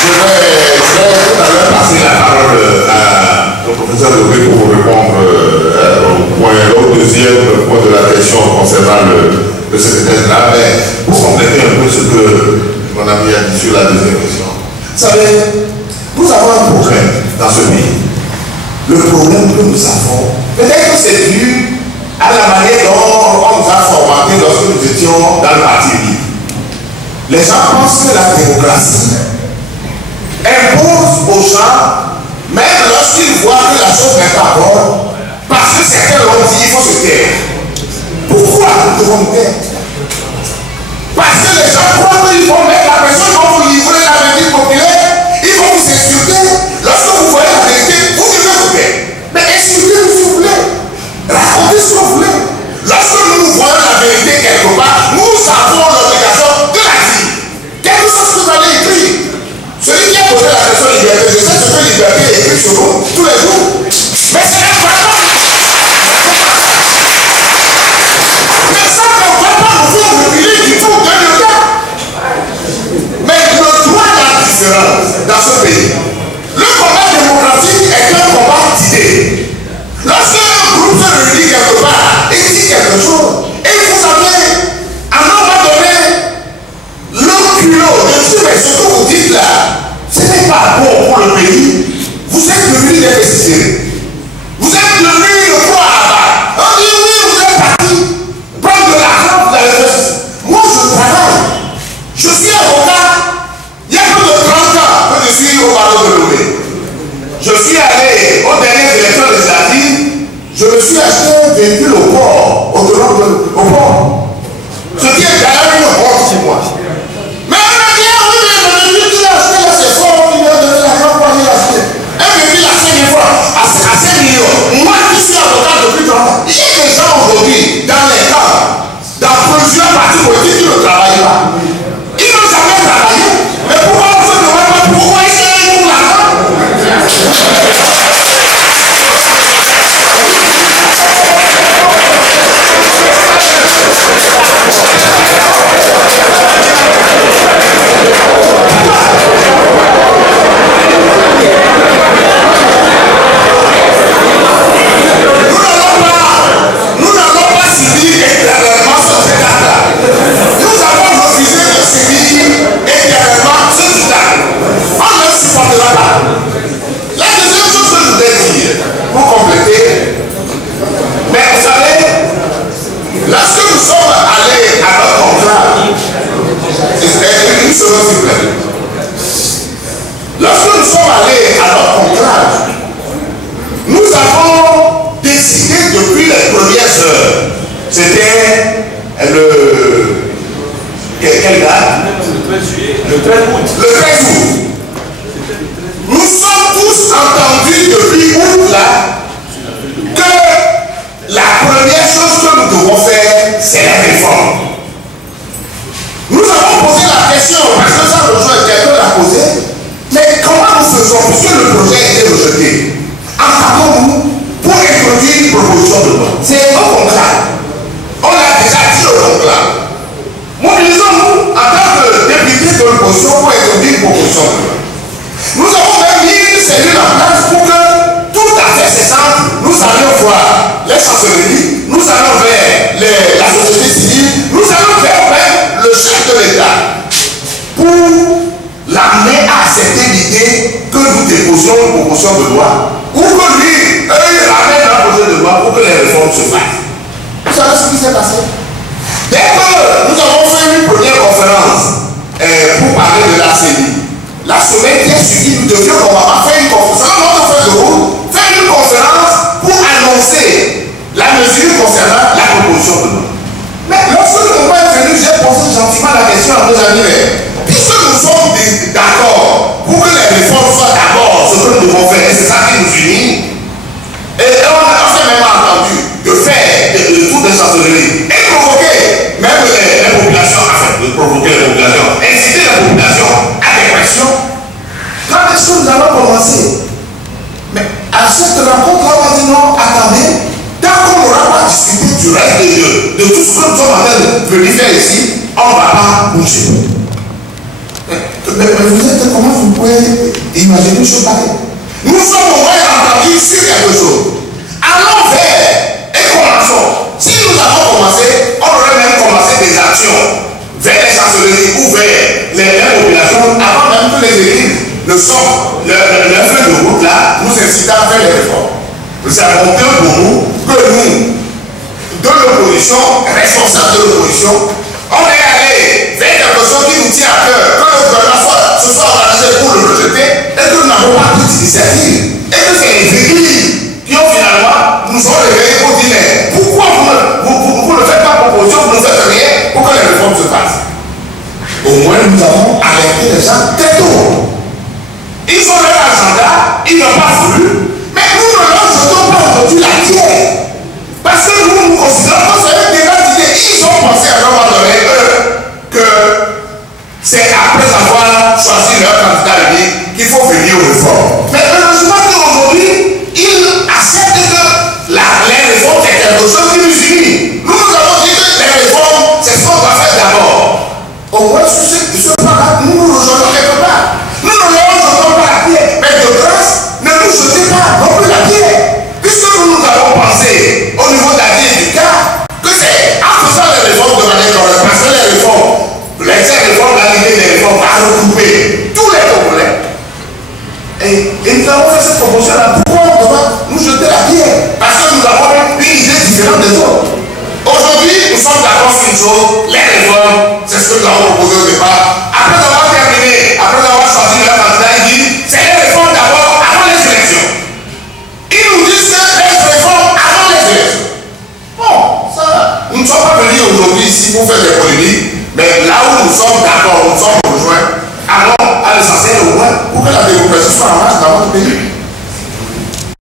tout à l'heure passer la parole au professeur Levé pour vous répondre au deuxième point de la question concernant le secrétaire-là, mais pour compléter un peu ce que mon ami a dit sur la deuxième question. Vous savez, nous avons un problème dans ce pays. Le problème que nous avons, peut-être que c'est dû à la manière dont on nous a formaté lorsque nous étions dans le parti libre. Les gens pensent que la démocratie impose aux gens, même lorsqu'ils voient que la chose n'est pas bonne, parce que certains l'ont dit, il faut se taire. Pourquoi nous devons nous taire? Parce que les gens croient qu'ils vont mettre la pression, ils vont vous livrer la vérité populaire, ils vont vous insulter. Lorsque vous voyez la vérité, vous devez vous taire. Mais insultez-nous s'il vous plaît. Racontez ce que vous voulez. Lorsque nous voyons la vérité quelque part, nous avons l'obligation de la dire. Quelque chose que vous allez écrire. Celui qui a posé la question de liberté, je sais ce que liberté écrit sur nous tous les jours. Mais c'est un vraiment. Mais ça ne va pas nous faire reculer du tout de l'État. Mais le droit de la différence dans ce pays, le combat démocratique est un combat d'idées. Lorsque un groupe se réunit quelque part et dit quelque chose, et vous avez, à un moment donné, le culot de dire mais ce que vous dites là, ce n'est pas bon pour le pays, vous êtes devenus des pesticés. Vous êtes devenus le poids à bas. On dit oui, vous êtes parti prendre de l'argent pour la justice. Moi je travaille, je suis avocat, il y a plus de 30 ans que je suis au barreau de Lomé. Je suis allé aux dernières élections législatives, je me suis acheté un véhicule au port, au port. Ce qui est d'ailleurs une honte chez moi. Mais on a dit, ah oui, mais le véhicule qu'il a acheté là, c'est fort, il a donné l'argent pour aller l'acheter. Un véhicule à 5 000 francs, à 5 millions. Moi qui suis avocat depuis 30 ans, il y a des gens aujourd'hui, dans les camps, dans plusieurs partis politiques qui ne travaillent pas. Ils n'ont jamais travaillé. Mais pourquoi on se demande pas pourquoi ils sont pour l'argent? Nous n'allons pas subir éternellement ce spectacle. Nous avons refusé de subir éternellement ce spectacle. On ne supportera pas. La deuxième chose que je voulais dire, pour compléter, mais vous savez, lorsque nous sommes allés à notre conclave, c'est une chose s'il vous plaît. Lorsque nous sommes allés à notre conclave, nous avons décidé depuis les premières heures, c'était quelle date? Le 13 août. Le 13 août. Nous sommes tous entendus depuis août là que la première chose que nous devons faire, c'est la réforme. Nous avons posé la question, parce que ça rejoint quelqu'un l'a posé, mais comment nous faisons, puisque le projet a été rejeté, entendons-nous pour introduire une proposition de loi. C'est un conclave. On l'a déjà dit au conclave. Mobilisons-nous en tant que députés de l'opposition pour introduire une proposition de loi. Nous avons même mis une cellule en place pour que tout à fait cessant, nous allions voir les chancelleries, nous allons vers la société civile, nous allons vers même le chef de l'État pour l'amener à accepter l'idée que nous déposions une proposition de loi ou que lui, il ramène un projet de loi pour que les réformes se fassent. Vous savez ce qui s'est passé? Dès que nous avons fait une première conférence pour parler de la CENI, la semaine qui est suivie, nous devions normalement faire une conférence. Notre feuille de route, faire une conférence pour annoncer la mesure concernant la proposition de loi. Mais lorsque le moment est venu, j'ai posé gentiment la question à nos amis. Puisque nous sommes d'accord pour que les réformes soient d'abord ce que nous devons faire, et c'est ça qui nous unit, et on s'est même entendu de faire le tour des chancelleries et provoquer même les populations, enfin, de provoquer les populations, inciter les populations à des questions. Quand est-ce que nous allons commencer? Mais à cette rencontre-là, on a dit non, attendez, tant qu'on n'aura pas discuté du reste de tout ce que nous sommes en train de venir faire ici, on ne va pas bouger. Mais vous êtes comment vous pouvez imaginer une chose pareille. Nous sommes au moins entendus sur quelque chose. Allons vers et commençons. Si nous avons commencé, on aurait même commencé des actions vers les chancelleries ou vers les populations avant même que les églises ne sortent leur feuille de route là, nous incitant à faire les réformes. C'est important pour nous que nous, de l'opposition, responsables de l'opposition, on est allé vers quelque chose qui nous tient à cœur, que le gouvernement se soit organisé pour le rejeter et que nous n'avons pas pris d'initiative. Et que c'est les églises qui ont finalement nous ont réveillés pour dire mais pourquoi vous ne faites pas proposition, vous ne faites rien pour que les réformes se passent. Au moins nous avons alerté les gens très tôt. Ils ont leur agenda, ils n'ont pas voulu, mais nous ne leur jetons pas aujourd'hui la pierre. Parce que nous considérons que c'est un débat d'idées. Ils ont pensé à un moment donné que c'est après avoir choisi leur candidat qu'il faut venir aux réformes. Mais heureusement qu'aujourd'hui, ils acceptent que les réformes c'est quelque chose qui nous unit. Nous avons dit que les réformes, c'est ce qu'on doit faire d'abord. Au moins, sur ce point-là, nous nous rejoignons quelque part. Nous ne leur jetons pas la pierre, mais de grâce, ne nous jetez pas non plus la pierre. Puisque nous avons pensé au niveau de la vie et du cas que c'est en faisant les réformes de manière correcte, parce que les réformes, l'idée des réformes va regrouper tous les problèmes. Et nous avons fait cette promotion-là. Pourquoi on doit nous jeter la pierre? Parce que nous avons une idée différente des autres. Aujourd'hui, nous sommes d'accord sur une chose, les réformes, c'est ce que nous avons proposé au départ. Après avoir terminé, après avoir choisi le candidat, il dit c'est les réformes d'abord avant les élections. Ils nous disent que les réformes avant les élections. Bon, ça, nous ne sommes pas venus aujourd'hui ici pour faire des polémiques, mais là où nous sommes d'accord, nous sommes rejoints, allons à l'essentiel au moins pour que la démocratie